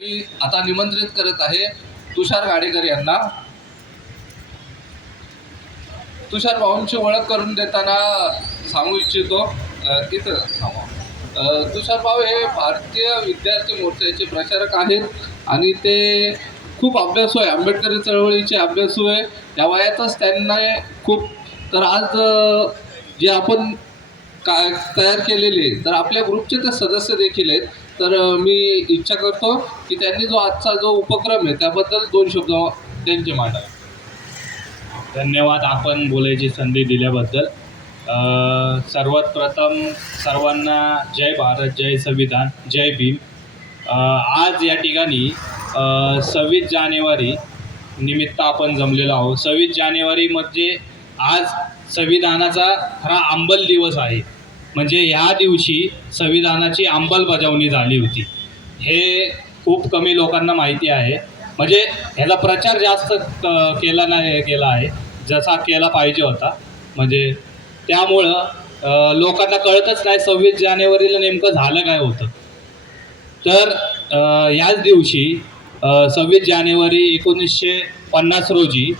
मी आता निमंत्रित करत आहे तुषार गाडेकर यांना. तुषार भाऊंची ओळख करून देताना सांगू इच्छितो तुषार भाऊ हे भारतीय विद्यार्थी मोर्चाचे प्रचारक आहेत आणि ते खूप अभ्यासू आहे, आंबेडकरी चळवळीचे अभ्यासू आहे. या वयातच त्यांना खूप तर आज जे आपण तयार केलेले तर आपल्या ग्रुपचे ते सदस्य देखील आहेत. तर मी इच्छा करतो की त्यांनी जो आजचा जो उपक्रम आहे त्याबद्दल 2 शब्द त्यांचे मांडावे. धन्यवाद आपण बोलायची संधी दिल्याबद्दल. सर्वात प्रथम सर्वांना जय भारत, जय संविधान, जय भीम. आज या ठिकाणी 26 जानेवारी निमित्त आपण जमलेलो आहोत. 26 जानेवारी म्हणजे आज संविधानाचा खरा अंमल दिवस आहे. म्हणजे ह्या दिवशी संविधानाची अंमलबजावणी झाली होती. हे खूप कमी लोकांना माहिती आहे. म्हणजे ह्याचा प्रचार जास्त केला आहे जसा केला पाहिजे होता. म्हणजे त्यामुळं लोकांना कळतच नाही 26 जानेवारीला नेमकं झालं काय होतं. तर ह्याच दिवशी 26 जानेवारी 1950 रोजी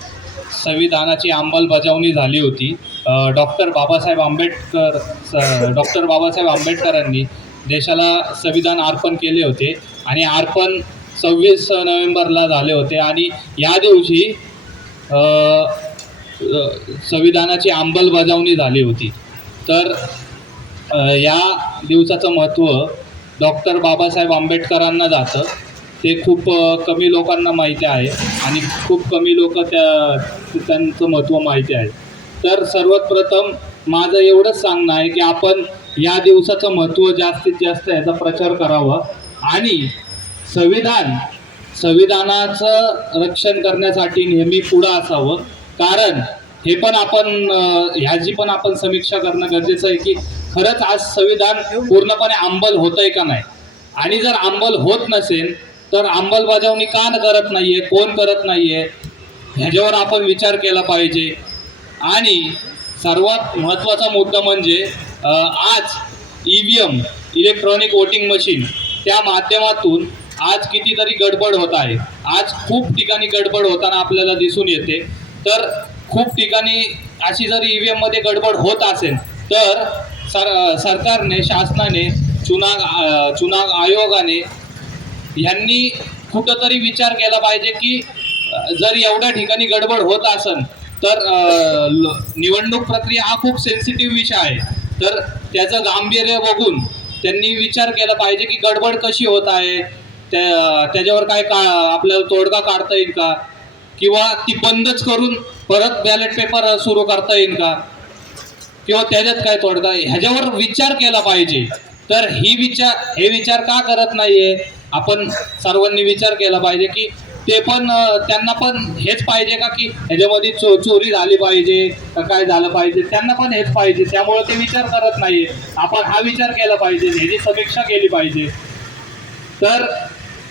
संविधानाची अंमलबजावणी झाली होती. डॉक्टर बाबासाहेब आंबेडकरांनी देशाला संविधान अर्पण केले होते आणि अर्पण 26 नोव्हेंबरला झाले होते आणि या दिवशी संविधानाची अंमलबजावणी झाली होती. तर या दिवसाचं महत्त्व डॉक्टर बाबासाहेब आंबेडकरांना जातं. ते खूप कमी लोकांना माहिती आहे आणि खूप कमी लोक त्यांचं महत्त्व माहिती आहे. तर सर्वात प्रथम माझं एवढंच सांगणं आहे की आपण या दिवसाचं महत्त्व जास्तीत जास्त याचा प्रचार करावा आणि संविधानाचं रक्षण करण्यासाठी नेहमी पुढं असावं. कारण हे पण ह्याची पण आपण समीक्षा करणं गरजेचं आहे की खरंच आज संविधान पूर्णपणे अंमल होत आहे का नाही. आणि जर अंमल होत नसेल तर अंमलबजावणी का करत नाहीये, कोण करत नाहीये, ह्याच्यावर आपण विचार केला पाहिजे. आणि सर्वात महत्त्वाचा मुद्दा म्हणजे आज EVM इलेक्ट्रॉनिक वोटिंग मशीन त्या माध्यमातून आज कितीतरी गडबड होत आहे. आज खूप ठिकाणी गडबड होताना आपल्याला दिसून येते. तर खूप ठिकाणी अशी जर EVM मध्ये गडबड होत असेल तर सरकारने, शासनाने, चुनाव आयोगाने यांनी कुठंतरी विचार केला पाहिजे की जर एवढ्या ठिकाणी गडबड होत असेल तर निवडणूक प्रक्रिया हा खूप सेन्सिटिव्ह विषय आहे. तर त्याचं गांभीर्य बघून त्यांनी विचार केला पाहिजे की गडबड कशी होत आहे, त्याच्यावर काय आपल्याला तोडगा काढता येईल का, किंवा ती बंदच करून परत बॅलेट पेपर सुरू करता येईल का, किंवा त्याच्यात काय तोडगा, ह्याच्यावर विचार केला पाहिजे. तर हे विचार का करत नाहीये, आपण सर्वांनी विचार केला पाहिजे की ते पण त्यांना पण हेच पाहिजे का की ह्याच्यामध्ये चोरी झाली पाहिजे का काय झालं पाहिजे, त्यांना पण हेच पाहिजे. त्यामुळे ते विचार करत नाहीये. आपण हा विचार केला पाहिजे, ह्याची समीक्षा केली पाहिजे. तर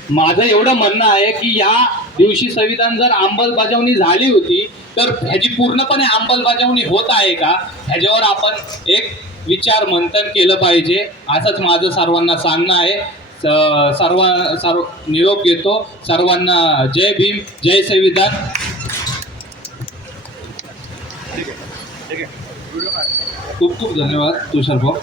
माझं एवढं म्हणणं आहे की या दिवशी संविधान जर अंमलबजावणी झाली होती तर ह्याची पूर्णपणे अंमलबजावणी होत आहे का, ह्याच्यावर आपण एक विचार मंथन केलं पाहिजे. असंच माझं सर्वांना सांगणं आहे. सर्व निरोप घेतो. सर्वांना जय भीम, जय संविधान. खूप खूप धन्यवाद तुषार भाऊ.